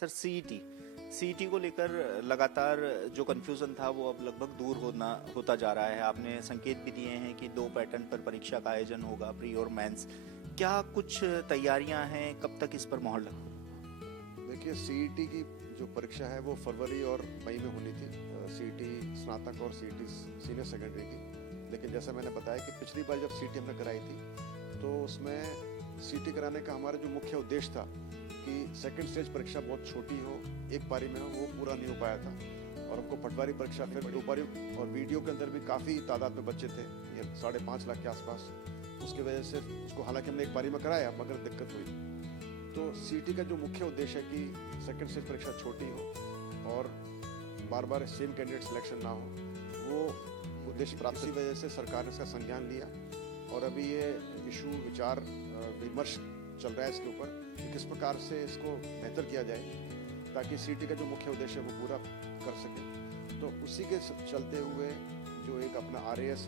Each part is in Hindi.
सर सीईटी को लेकर लगातार जो कंफ्यूजन था वो अब लगभग दूर होता जा रहा है। आपने संकेत भी दिए हैं कि 2 पैटर्न पर परीक्षा का आयोजन होगा, प्री और मेंस। क्या कुछ तैयारियां हैं, कब तक इस पर मोहर लगा? देखिए, सीईटी की जो परीक्षा है वो फरवरी और मई में होनी थी, सीईटी स्नातक और सीईटी सीनियर सेकेंडरी की। लेकिन जैसा मैंने बताया कि पिछली बार जब सीईटी हमने कराई थी तो उसमें सीईटी कराने का हमारा जो मुख्य उद्देश्य था कि सेकंड स्टेज परीक्षा बहुत छोटी हो, एक पारी में हो, वो पूरा नहीं हो पाया था। और हमको पटवारी परीक्षा फिर 2 पारी, और वीडियो के अंदर भी काफ़ी तादाद में बच्चे थे, ये 5.5 लाख के आसपास। उसकी वजह से उसको हालांकि हमने एक पारी में कराया, मगर दिक्कत हुई। तो सीईटी का जो मुख्य उद्देश्य है कि सेकंड स्टेज परीक्षा छोटी हो और बार बार सेम कैंडिडेट सिलेक्शन ना हो, वो उद्देश्य प्राप्त की वजह से सरकार ने इसका संज्ञान लिया। और अभी ये इशू विचार विमर्श चल रहा है इसके ऊपर कि किस प्रकार से इसको बेहतर किया जाए ताकि सीईटी का जो मुख्य उद्देश्य है वो पूरा कर सके। तो उसी के चलते हुए जो एक अपना आरएएस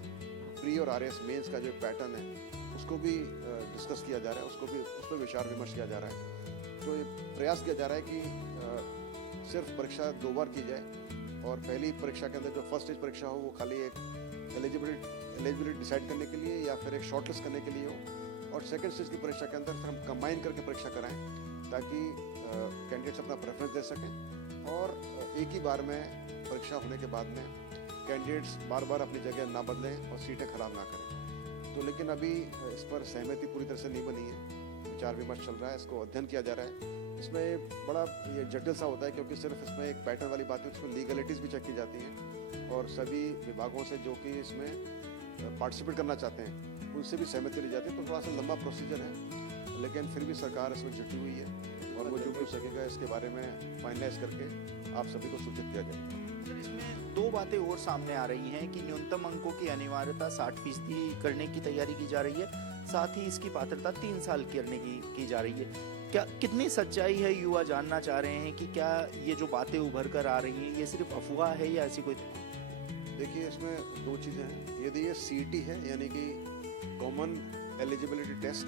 प्री और आरएएस मेंस का जो पैटर्न है उसको भी डिस्कस किया जा रहा है, उस पर विचार विमर्श किया जा रहा है। तो ये प्रयास किया जा रहा है कि सिर्फ परीक्षा 2 बार की जाए और पहली परीक्षा के अंदर जो फर्स्ट स्टेज परीक्षा हो वो खाली एक एलिजिबिलिटी डिसाइड करने के लिए या फिर एक शॉर्टलिस्ट करने के लिए हो, और सेकंड स्टेज की परीक्षा के अंदर फिर हम कंबाइन करके परीक्षा कराएं ताकि कैंडिडेट्स अपना प्रेफरेंस दे सकें और एक ही बार में परीक्षा होने के बाद में कैंडिडेट्स बार बार अपनी जगह ना बदलें और सीटें खराब ना करें। तो लेकिन अभी इस पर सहमति पूरी तरह से नहीं बनी है, विचार विमर्श चल रहा है, इसको अध्ययन किया जा रहा है। इसमें बड़ा ये जटिल सा होता है क्योंकि सिर्फ इसमें एक पैटर्न वाली बात है, उसमें लीगलिटीज़ भी चेक की जाती हैं और सभी विभागों से जो कि इसमें पार्टिसिपेट करना चाहते हैं उनसे भी सहमति ली जाती है। तो थोड़ा सा लंबा प्रोसीजर है, लेकिन फिर भी सरकार इसमें जुटी हुई है और वो जो भी हो सकेगा इसके बारे में फाइनलाइज करके आप सभी को सूचित किया जाएगा। सर, इसमें 2 बातें और सामने आ रही हैं कि न्यूनतम अंकों की अनिवार्यता 60% करने की तैयारी की जा रही है, साथ ही इसकी पात्रता 3 साल करने की जा रही है। क्या कितनी सच्चाई है, युवा जानना चाह रहे हैं कि क्या ये जो बातें उभर कर आ रही हैं ये सिर्फ अफवाह है या ऐसी कोई? देखिए, इसमें 2 चीज़ें हैं। यदि ये सीईटी है यानी कि कॉमन एलिजिबिलिटी टेस्ट,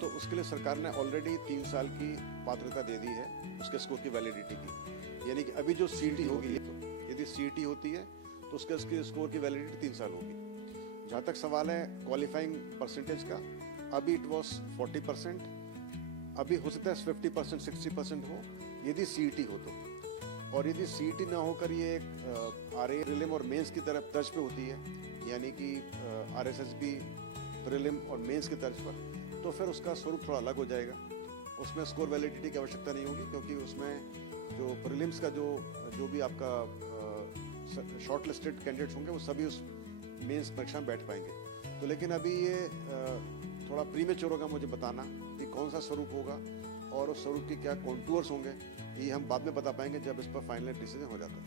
तो उसके लिए सरकार ने ऑलरेडी 3 साल की पात्रता दे दी है उसके स्कोर की वैलिडिटी की। यानी कि अभी जो सीईटी होगी, तो यदि सीईटी होती है तो उसके स्कोर की वैलिडिटी 3 साल होगी। जहाँ तक सवाल है क्वालिफाइंग परसेंटेज का, अभी इट वॉज 40%, अभी हो सकता है 50%, 60% हो यदि सीईटी हो तो। और यदि सीईटी ना होकर ये एक आरए प्रीलिम और मेंस की तरफ तर्ज पे होती है, यानी कि आरएसएसबी प्रीलिम और मेंस की तर्ज पर, तो फिर उसका स्वरूप थोड़ा अलग हो जाएगा। उसमें स्कोर वैलिडिटी की आवश्यकता नहीं होगी क्योंकि उसमें जो प्रीलिम्स का जो भी आपका शॉर्ट लिस्टेड कैंडिडेट्स होंगे वो सभी उस मेंस परीक्षा में बैठ पाएंगे। तो लेकिन अभी ये थोड़ा प्रीमेच्योर होगा मुझे बताना कि कौन सा स्वरूप होगा और उस स्वरूप के क्या कॉन्टूर्स होंगे, ये हम बाद में बता पाएंगे जब इस पर फाइनल डिसीजन हो जाता है।